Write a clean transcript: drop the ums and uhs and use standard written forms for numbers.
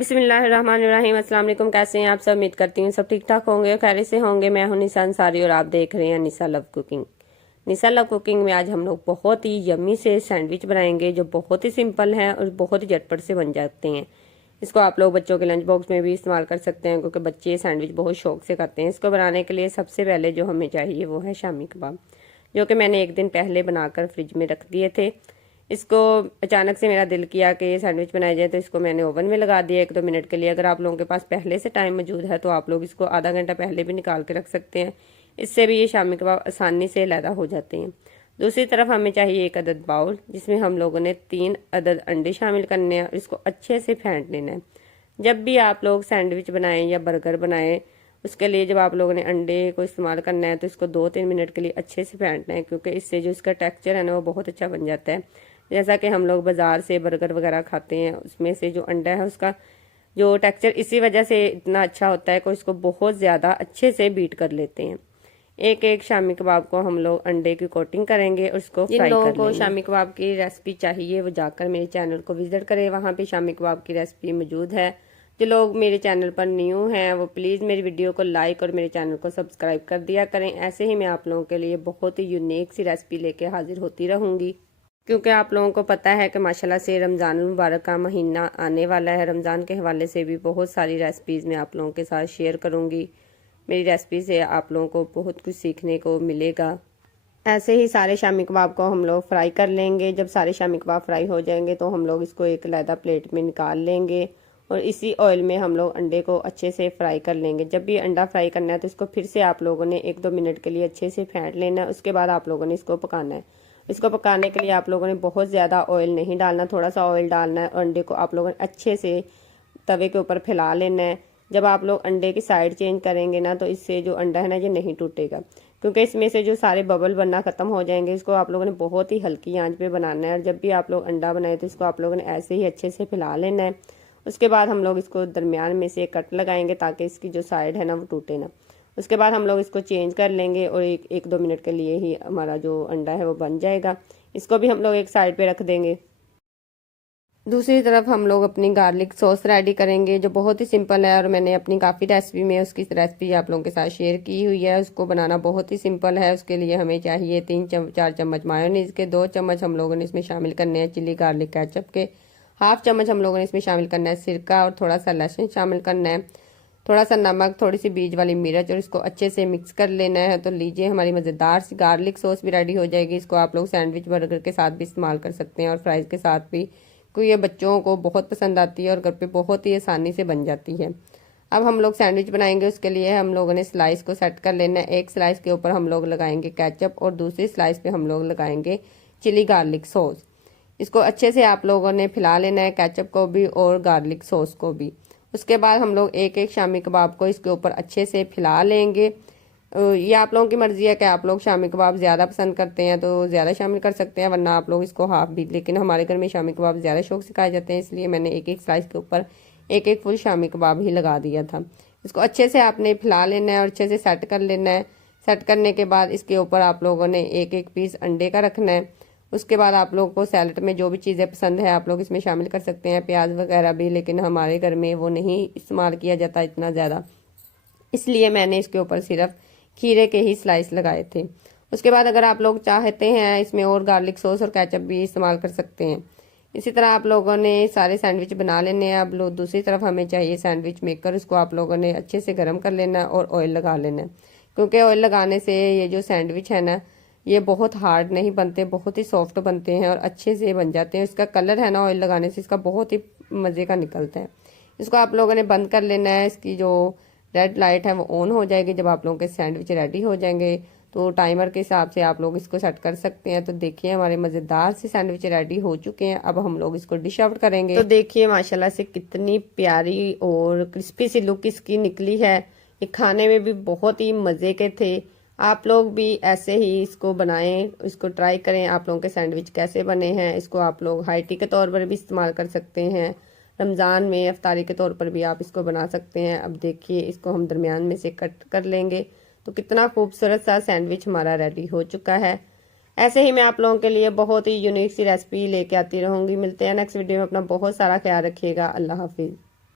बिस्मिल्लाहिर्रहमानिर्रहीम। अस्सलाम वालेकुम। कैसे हैं आप सब? उम्मीद करती हूँ सब ठीक ठाक होंगे, खैरियत से होंगे। मैं हूं निसा अंसारी और आप देख रहे हैं निसा लव कुकिंग। निसा लव कुकिंग में आज हम लोग बहुत ही यम्मी से सैंडविच बनाएंगे जो बहुत ही सिंपल है और बहुत ही झटपट से बन जाते हैं। इसको आप लोग बच्चों के लंच बॉक्स में भी इस्तेमाल कर सकते हैं क्योंकि बच्चे सैंडविच बहुत शौक से करते हैं। इसको बनाने के लिए सबसे पहले जो हमें चाहिए वो है शामी कबाब, जो कि मैंने एक दिन पहले बनाकर फ्रिज में रख दिए थे। इसको अचानक से मेरा दिल किया कि सैंडविच बनाया जाए, तो इसको मैंने ओवन में लगा दिया 1-2 मिनट के लिए। अगर आप लोगों के पास पहले से टाइम मौजूद है तो आप लोग इसको आधा घंटा पहले भी निकाल के रख सकते हैं। इससे भी ये शामी कबाब आसानी से लैदा हो जाते हैं। दूसरी तरफ हमें चाहिए 1 अदद बाउल, जिसमें हम लोगों ने 3 अदद अंडे शामिल करने हैं और इसको अच्छे से फेंट लेना है। जब भी आप लोग सैंडविच बनाएं या बर्गर बनाएं, उसके लिए जब आप लोगों ने अंडे को इस्तेमाल करना है तो इसको 2-3 मिनट के लिए अच्छे से फेंटना है, क्योंकि इससे जो इसका टेक्सचर है ना वो बहुत अच्छा बन जाता है। जैसा कि हम लोग बाज़ार से बर्गर वगैरह खाते हैं, उसमें से जो अंडा है उसका जो टेक्सचर इसी वजह से इतना अच्छा होता है कि इसको बहुत ज़्यादा अच्छे से बीट कर लेते हैं। एक एक शामी कबाब को हम लोग अंडे की कोटिंग करेंगे और उसको फ्राई कर लेंगे। जिन लोगों को शामी कबाब की रेसिपी चाहिए वो जाकर मेरे चैनल को विजिट करें, वहाँ पे शामी कबाब की रेसिपी मौजूद है। जो लोग मेरे चैनल पर न्यू हैं वो प्लीज़ मेरी वीडियो को लाइक और मेरे चैनल को सब्सक्राइब कर दिया करें। ऐसे ही मैं आप लोगों के लिए बहुत ही यूनिक सी रेसिपी लेके हाजिर होती रहूँगी, क्योंकि आप लोगों को पता है कि माशाल्लाह से रमज़ान मुबारक का महीना आने वाला है। रमज़ान के हवाले से भी बहुत सारी रेसिपीज़ मैं आप लोगों के साथ शेयर करूंगी। मेरी रेसिपी से आप लोगों को बहुत कुछ सीखने को मिलेगा। ऐसे ही सारे शामी कबाब को हम लोग फ्राई कर लेंगे। जब सारे शामी कबाब फ्राई हो जाएंगे तो हम लोग इसको एक अलग प्लेट में निकाल लेंगे और इसी ऑयल में हम लोग अंडे को अच्छे से फ्राई कर लेंगे। जब भी अंडा फ्राई करना है तो इसको फिर से आप लोगों ने 1-2 मिनट के लिए अच्छे से फेंट लेना है। उसके बाद आप लोगों ने इसको पकाना है। इसको पकाने के लिए आप लोगों ने बहुत ज़्यादा ऑयल नहीं डालना, थोड़ा सा ऑयल डालना है और अंडे को आप लोगों ने अच्छे से तवे के ऊपर फैला लेना है। जब आप लोग अंडे की साइड चेंज करेंगे ना तो इससे जो अंडा है ना ये नहीं टूटेगा, क्योंकि इसमें से जो सारे बबल बनना ख़त्म हो जाएंगे। इसको आप लोगों ने बहुत ही हल्की आंच पे बनाना है और जब भी आप लोग अंडा बनाए तो इसको आप लोगों ने ऐसे ही अच्छे से फैला लेना है। उसके बाद हम लोग इसको दरमियान में से कट लगाएंगे ताकि इसकी जो साइड है ना वो टूटे ना। उसके बाद हम लोग इसको चेंज कर लेंगे और 1-2 मिनट के लिए ही हमारा जो अंडा है वो बन जाएगा। इसको भी हम लोग एक साइड पे रख देंगे। दूसरी तरफ हम लोग अपनी गार्लिक सॉस रेडी करेंगे, जो बहुत ही सिंपल है और मैंने अपनी काफ़ी रेसिपी में उसकी रेसिपी आप लोगों के साथ शेयर की हुई है। उसको बनाना बहुत ही सिंपल है। उसके लिए हमें चाहिए 3-4 चम्मच मायोनीज़ के, 2 चम्मच हम लोगों ने इसमें शामिल करने हैं चिली गार्लिक केचप के, 1/2 चम्मच हम लोगों ने इसमें शामिल करना है सिरका और थोड़ा सा लहसुन शामिल करना है, थोड़ा सा नमक, थोड़ी सी बीज वाली मिर्च और इसको अच्छे से मिक्स कर लेना है। तो लीजिए हमारी मज़ेदार सी गार्लिक सॉस भी रेडी हो जाएगी। इसको आप लोग सैंडविच बर्गर के साथ भी इस्तेमाल कर सकते हैं और फ्राइज़ के साथ भी, क्योंकि ये बच्चों को बहुत पसंद आती है और घर पे बहुत ही आसानी से बन जाती है। अब हम लोग सैंडविच बनाएंगे, उसके लिए हम लोगों ने स्लाइस को सेट कर लेना है। एक स्लाइस के ऊपर हम लोग लगाएंगे केचप और दूसरी स्लाइस पे हम लोग लगाएंगे चिली गार्लिक सॉस। इसको अच्छे से आप लोगों ने फैला लेना है, केचप को भी और गार्लिक सॉस को भी। उसके बाद हम लोग एक एक शामी कबाब को इसके ऊपर अच्छे से फैला लेंगे। ये आप लोगों की मर्ज़ी है कि आप लोग शामी कबाब ज़्यादा पसंद करते हैं तो ज़्यादा शामिल कर सकते हैं, वरना आप लोग इसको हाफ भी। लेकिन हमारे घर में शामी कबाब ज़्यादा शौक से खाए जाते हैं, इसलिए मैंने एक एक स्लाइस के ऊपर एक एक फुल शामी कबाब ही लगा दिया था। इसको अच्छे से आपने फैला लेना है और अच्छे से सेट कर लेना है। सेट करने के बाद इसके ऊपर आप लोगों ने एक एक पीस अंडे का रखना है। उसके बाद आप लोगों को सैलड में जो भी चीज़ें पसंद है आप लोग इसमें शामिल कर सकते हैं, प्याज वगैरह भी, लेकिन हमारे घर में वो नहीं इस्तेमाल किया जाता इतना ज़्यादा, इसलिए मैंने इसके ऊपर सिर्फ खीरे के ही स्लाइस लगाए थे। उसके बाद अगर आप लोग चाहते हैं इसमें और गार्लिक सॉस और केचप भी इस्तेमाल कर सकते हैं। इसी तरह आप लोगों ने सारे सैंडविच बना लेने हैं। अब लोग दूसरी तरफ हमें चाहिए सैंडविच मेकर, उसको आप लोगों ने अच्छे से गर्म कर लेना और ऑयल लगा लेना है, क्योंकि ऑयल लगाने से ये जो सैंडविच है ना ये बहुत हार्ड नहीं बनते, बहुत ही सॉफ्ट बनते हैं और अच्छे से बन जाते हैं। इसका कलर है ना ऑयल लगाने से इसका बहुत ही मज़े का निकलता है। इसको आप लोगों ने बंद कर लेना है। इसकी जो रेड लाइट है वो ऑन हो जाएगी जब आप लोगों के सैंडविच रेडी हो जाएंगे, तो टाइमर के हिसाब से आप लोग इसको सेट कर सकते हैं। तो देखिए हमारे मज़ेदार से सैंडविच रेडी हो चुके हैं। अब हम लोग इसको डिश आउट करेंगे। तो देखिए माशाल्लाह से कितनी प्यारी और क्रिस्पी सी लुक इसकी निकली है। ये खाने में भी बहुत ही मज़े के थे। आप लोग भी ऐसे ही इसको बनाएं, इसको ट्राई करें। आप लोगों के सैंडविच कैसे बने हैं, इसको आप लोग हाई टी के तौर पर भी इस्तेमाल कर सकते हैं। रमज़ान में अफ्तारी के तौर पर भी आप इसको बना सकते हैं। अब देखिए इसको हम दरमियान में से कट कर लेंगे तो कितना खूबसूरत सा सैंडविच हमारा रेडी हो चुका है। ऐसे ही मैं आप लोगों के लिए बहुत ही यूनिक सी रेसिपी लेके आती रहूँगी। मिलते हैं नेक्स्ट वीडियो में। अपना बहुत सारा ख्याल रखिएगा। अल्लाह हाफिज़।